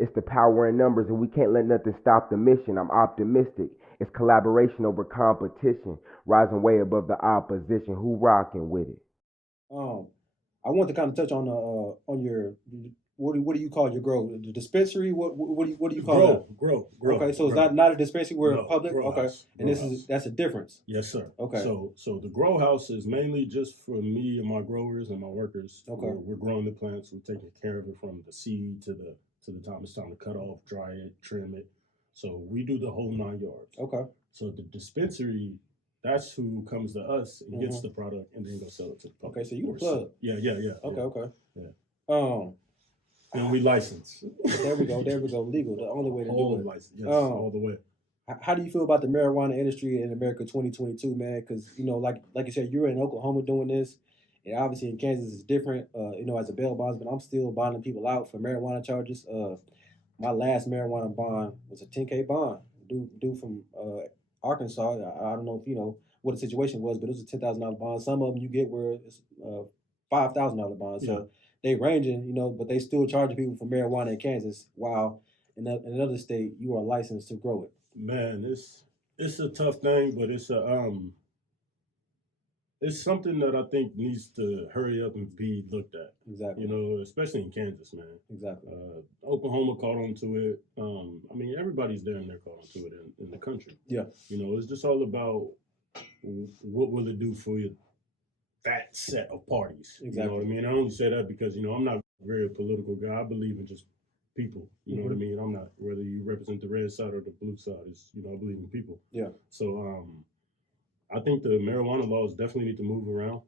It's the power in numbers, and we can't let nothing stop the mission. I'm optimistic. It's collaboration over competition, rising way above the opposition. Who rocking with it? Um, I want to kind of touch on your what do you call your grow? The dispensary? What do you call that? Okay, so it's grow. not a dispensary. We're No, public. grow Okay, house, and grow this is house. that's a difference. Yes, sir. Okay. So the grow house is mainly just for me and my growers and my workers. Okay. We're growing the plants. We're taking care of it from the seed to the time it's time to cut off, dry it, trim it. So we do the whole 9 yards. Okay. So the dispensary, that's who comes to us and gets the product and then go sell it to the public. Okay, so you the plug. Yeah. Okay. Yeah. Um, And we license. there we go. Legal. The only way to do it. License. Yes, all the way. How do you feel about the marijuana industry in America 2022, man? Because like you said, you're in Oklahoma doing this, and obviously in Kansas it's different. As a bail bondsman, I'm still bonding people out for marijuana charges. My last marijuana bond was a 10K bond. Dude from Arkansas. I don't know if you know what the situation was, but it was a $10,000 bond. Some of them you get where it's $5,000 bond. So they ranging, but they still charging people for marijuana in Kansas, while in another state you are licensed to grow it. Man, it's a tough thing, but it's something that I think needs to hurry up and be looked at. Exactly. Especially in Kansas, man. Exactly. Oklahoma caught on to it. Everybody's there and they're caught on to it in the country. Yeah. It's just all about what will it do for you, that set of parties. Exactly. You know what I mean? I only say that because, I'm not very political guy. I believe in just people. You know what I mean? I'm not, whether you represent the red side or the blue side, I believe in people. Yeah. So, I think the marijuana laws definitely need to move around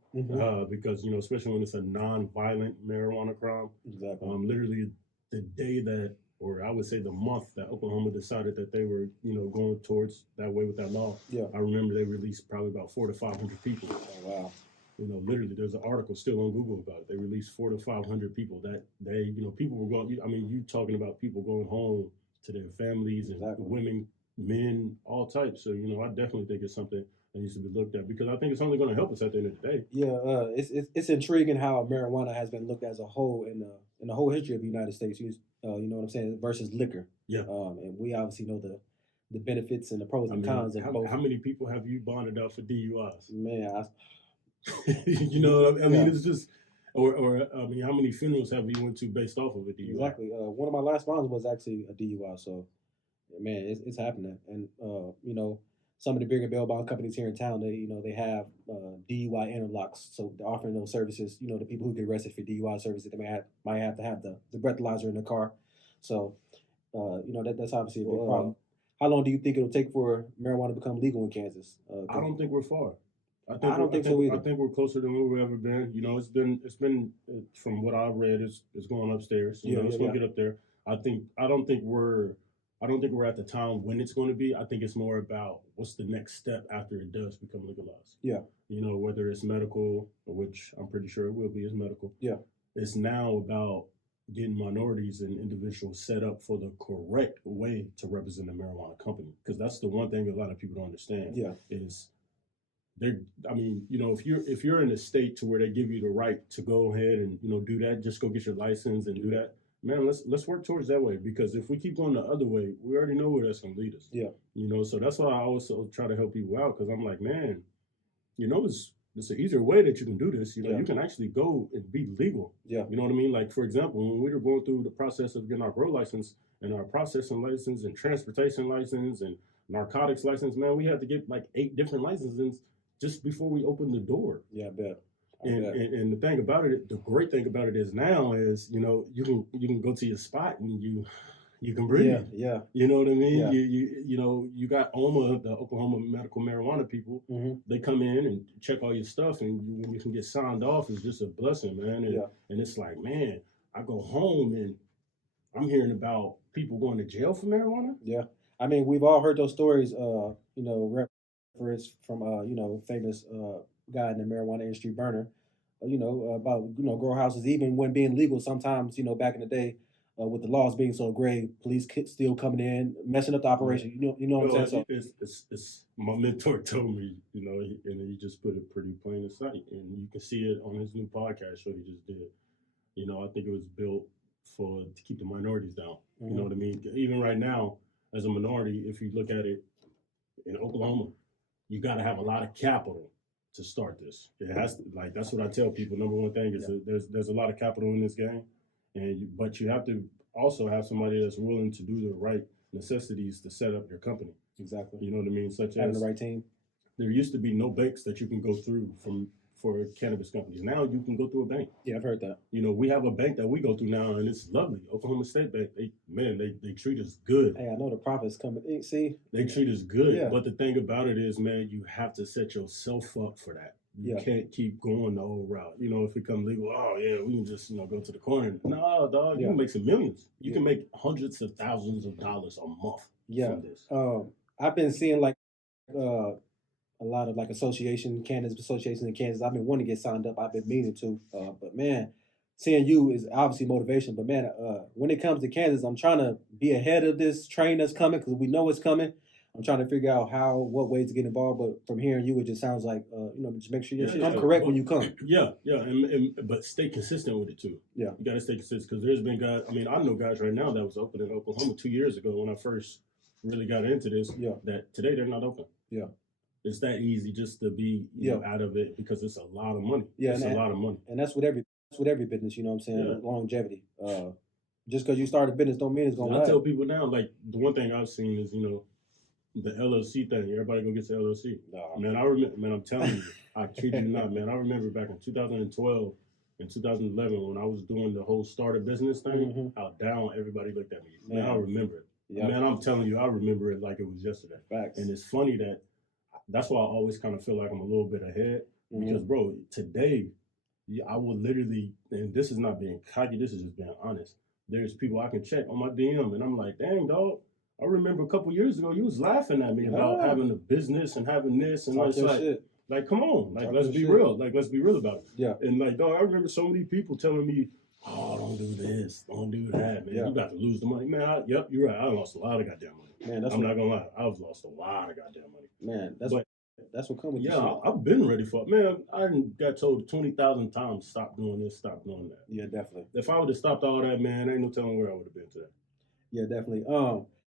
because, especially when it's a non-violent marijuana crime. Exactly. Literally the day that, or I would say the month that Oklahoma decided that they were, going towards that way with that law. Yeah. I remember they released probably about 400 to 500 people. Oh, wow. Literally, there's an article still on Google about it. They released 400 to 500 people that they, people were going. You talking about people going home to their families and women, men, all types. So I definitely think it's something that needs to be looked at because I think it's only going to help us at the end of the day. Yeah, it's intriguing how marijuana has been looked as a whole in the whole history of the United States. You know what I'm saying, versus liquor. Yeah. And we obviously know the benefits and the pros and cons of both. How many people have you bonded out for DUIs? Man, It's just, how many funerals have you went to based off of a DUI? Exactly. One of my last bonds was actually a DUI. So, man, it's happening. And some of the bigger bail bond companies here in town, they have DUI interlocks. So they're offering those services. The people who get arrested for DUI services, they might have to have the breathalyzer in the car. So, that's obviously a big problem. How long do you think it'll take for marijuana to become legal in Kansas? I don't think we're far. I don't think so either. I think we're closer than we've ever been. It's been from what I've read, it's going upstairs. It's going to get up there. I don't think we're at the time when it's going to be. I think it's more about what's the next step after it does become legalized. Yeah. Whether it's medical, which I'm pretty sure it will be, is medical. Yeah. It's now about getting minorities and individuals set up for the correct way to represent a marijuana company. Because that's the one thing a lot of people don't understand. Yeah. Is if you're in a state to where they give you the right to go ahead and do that, just go get your license and do that. Man, let's work towards that way, because if we keep going the other way, we already know where that's gonna lead us. Yeah. So that's why I also try to help people out, because I'm like, man, it's an easier way that you can do this. You can actually go and be legal. Yeah. You know what I mean? Like, for example, when we were going through the process of getting our grow license and our processing license and transportation license and narcotics license, man, we had to get like 8 different licenses just before we opened the door. Yeah, I bet. And the thing about it, the great thing about it is now is, you can go to your spot and you can breathe. Yeah. You know what I mean? Yeah. You got OMA, the Oklahoma medical marijuana people. Mm-hmm. They come in and check all your stuff, and when you can get signed off, it's just a blessing, man. And it's like, man, I go home and I'm hearing about people going to jail for marijuana. Yeah. We've all heard those stories, reference from famous guy in the marijuana industry, Burner, about grow houses, even when being legal. Sometimes back in the day, with the laws being so gray, police still coming in, messing up the operation. You know what I'm saying? So it's my mentor told me, and he just put it pretty plain in sight, and you can see it on his new podcast show he just did. I think it was built to keep the minorities down. You know what mean, even right now, as a minority, if you look at it in Oklahoma, you got to have a lot of capital to start this. It has to, like, that's what I tell people. Number one thing is that there's a lot of capital in this game, but you have to also have somebody that's willing to do the right necessities to set up your company. Exactly. You know what I mean? Such having as the right team. There used to be no banks that you can go through for cannabis companies. Now you can go through a bank. Yeah, I've heard that. You know, we have a bank that we go through now, and it's lovely. Oklahoma State Bank, they treat us good. Hey, I know the profits coming. See, they treat us good. Yeah. But the thing about it is, man, you have to set yourself up for that. You can't keep going the old route. You know, if it becomes legal, oh yeah, we can just go to the corner. No, dog, you can make some millions. You can make hundreds of thousands of dollars a month from this. I've been seeing like a lot of like cannabis associations in Kansas. I've been wanting to get signed up. I've been meaning to, but man, seeing you is obviously motivation. But man, when it comes to Kansas, I'm trying to be ahead of this train that's coming because we know it's coming. I'm trying to figure out what ways to get involved. But from hearing you, it just sounds like just make sure you come correct when you come. Yeah, but stay consistent with it too. Yeah, you got to stay consistent because there's been guys. I mean, I know guys right now that was open in Oklahoma 2 years ago when I first really got into this. Yeah, that today they're not open. Yeah. It's that easy just to be out of it because it's a lot of money. Yeah, it's a lot of money. And that's with every business, you know what I'm saying? Yeah. Longevity. Just because you start a business don't mean it's gonna last. I tell people now, like the one thing I've seen is, the LLC thing. Everybody go get the LLC. Nah. Man, I remember. Man, I'm telling you, I kid you not, man. I remember back in 2012 and 2011 when I was doing the whole start a business thing. How down everybody looked at me. Man, I remember it. Yeah. Man, I'm telling you, I remember it like it was yesterday. Facts. And it's funny that's why I always kind of feel like I'm a little bit ahead. Because, bro, today, I will literally, and this is not being cocky, this is just being honest. There's people I can check on my DM, and I'm like, dang, dog, I remember a couple years ago, you was laughing at me about having a business and having this, and it's like, come on, like, let's be real. Like, let's be real about it. Yeah. And, like, dog, I remember so many people telling me, oh, don't do this, don't do that, man. You about to lose the money. Man, yep, you're right. I lost a lot of goddamn money. Man, I'm not gonna lie. I've lost a lot of goddamn money. Man, that's what comes with I've been ready for it. Man, I got told 20,000 times, stop doing this, stop doing that. Yeah, definitely. If I would have stopped all that, man, ain't no telling where I would have been today. Yeah, definitely.